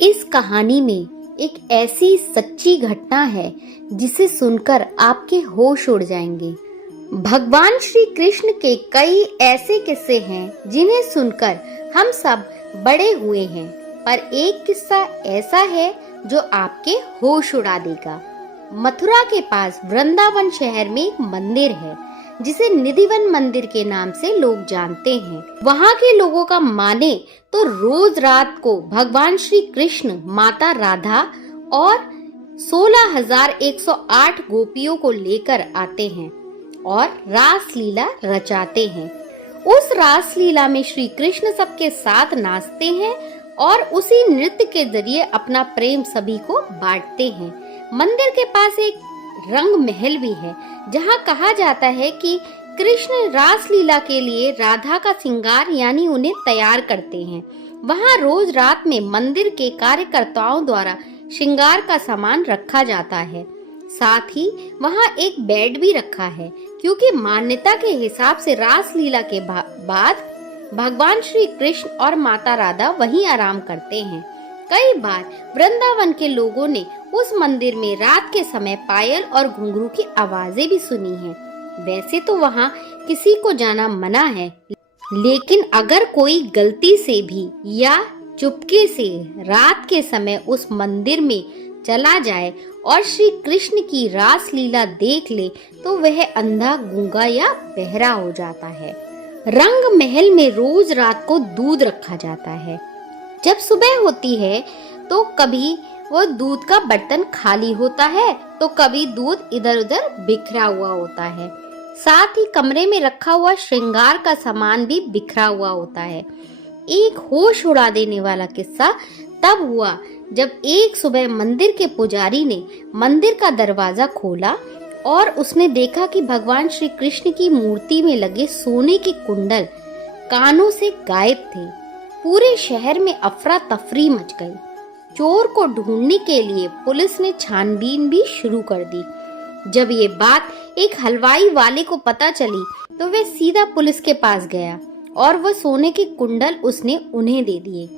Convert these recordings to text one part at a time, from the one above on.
इस कहानी में एक ऐसी सच्ची घटना है जिसे सुनकर आपके होश उड़ जाएंगे। भगवान श्री कृष्ण के कई ऐसे किस्से हैं जिन्हें सुनकर हम सब बड़े हुए हैं, पर एक किस्सा ऐसा है जो आपके होश उड़ा देगा। मथुरा के पास वृंदावन शहर में एक मंदिर है जिसे निधिवन मंदिर के नाम से लोग जानते हैं। वहाँ के लोगों का माने तो रोज रात को भगवान श्री कृष्ण, माता राधा और 16,108 गोपियों को लेकर आते हैं और रास लीला रचाते हैं। उस रास लीला में श्री कृष्ण सबके साथ नाचते हैं और उसी नृत्य के जरिए अपना प्रेम सभी को बांटते हैं। मंदिर के पास एक रंग महल भी है जहाँ कहा जाता है कि कृष्ण रास लीला के लिए राधा का श्रृंगार यानी उन्हें तैयार करते हैं। वहाँ रोज रात में मंदिर के कार्यकर्ताओं द्वारा श्रृंगार का सामान रखा जाता है। साथ ही वहाँ एक बेड भी रखा है, क्योंकि मान्यता के हिसाब से रास लीला के बाद भगवान श्री कृष्ण और माता राधा वहीं आराम करते हैं। कई बार वृंदावन के लोगों ने उस मंदिर में रात के समय पायल और घुंघरू की आवाजें भी सुनी हैं। वैसे तो वहाँ किसी को जाना मना है, लेकिन अगर कोई गलती से भी या चुपके से रात के समय उस मंदिर में चला जाए और श्री कृष्ण की रास लीला देख ले तो वह अंधा, गूंगा या बहरा हो जाता है। रंग महल में रोज रात को दूध रखा जाता है। जब सुबह होती है तो कभी वो दूध का बर्तन खाली होता है तो कभी दूध इधर उधर बिखरा हुआ होता है। साथ ही कमरे में रखा हुआ श्रृंगार का सामान भी बिखरा हुआ होता है। एक होश उड़ा देने वाला किस्सा तब हुआ जब एक सुबह मंदिर के पुजारी ने मंदिर का दरवाजा खोला और उसने देखा कि भगवान श्री कृष्ण की मूर्ति में लगे सोने के कुंडल कानों से गायब थे। पूरे शहर में अफरा तफरी मच गई। चोर को ढूंढने के लिए पुलिस ने छानबीन भी शुरू कर दी। जब ये बात एक हलवाई वाले को पता चली तो वह सीधा पुलिस के पास गया और वह सोने के कुंडल उसने उन्हें दे दिए।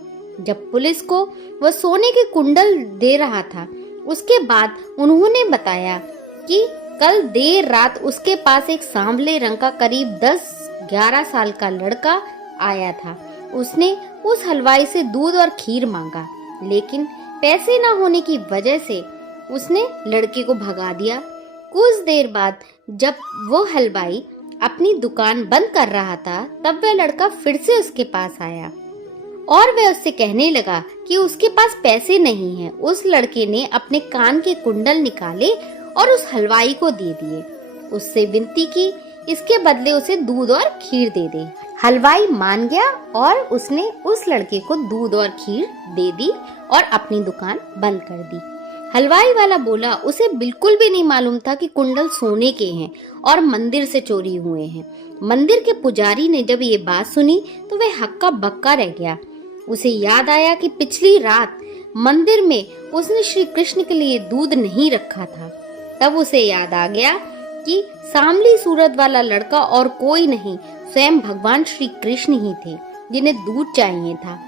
जब पुलिस को वह सोने के कुंडल दे रहा था, उसके बाद उन्होंने बताया कि कल देर रात उसके पास एक सांवले रंग का करीब 10-11 साल का लड़का आया था। उसने उस हलवाई से दूध और खीर मांगा, लेकिन पैसे न होने की वजह से उसने लड़के को भगा दिया। कुछ देर बाद जब वो हलवाई अपनी दुकान बंद कर रहा था, तब वह लड़का फिर से उसके पास आया और वह उससे कहने लगा कि उसके पास पैसे नहीं हैं। उस लड़के ने अपने कान के कुंडल निकाले और उस हलवाई को दे दिए। उससे विनती की इसके बदले उसे दूध और खीर दे दे। हलवाई मान गया और उसने उस लड़के को दूध और खीर दे दी और अपनी दुकान बंद कर दी। हलवाई वाला बोला उसे बिल्कुल भी नहीं मालूम था कि कुंडल सोने के हैं और मंदिर से चोरी हुए हैं। मंदिर के पुजारी ने जब ये बात सुनी तो वह हक्का बक्का रह गया। उसे याद आया कि पिछली रात मंदिर में उसने श्री कृष्ण के लिए दूध नहीं रखा था। तब उसे याद आ गया कि सांवली सूरत वाला लड़का और कोई नहीं, स्वयं भगवान श्री कृष्ण ही थे जिन्हें दूध चाहिए था,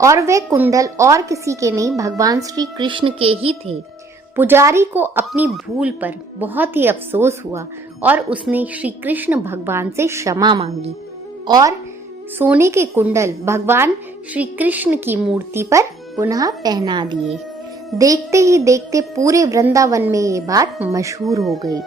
और वे कुंडल और किसी के नहीं, भगवान श्री कृष्ण के ही थे। पुजारी को अपनी भूल पर बहुत ही अफसोस हुआ और उसने श्री कृष्ण भगवान से क्षमा मांगी और सोने के कुंडल भगवान श्री कृष्ण की मूर्ति पर पुनः पहना दिए। देखते ही देखते पूरे वृंदावन में ये बात मशहूर हो गई।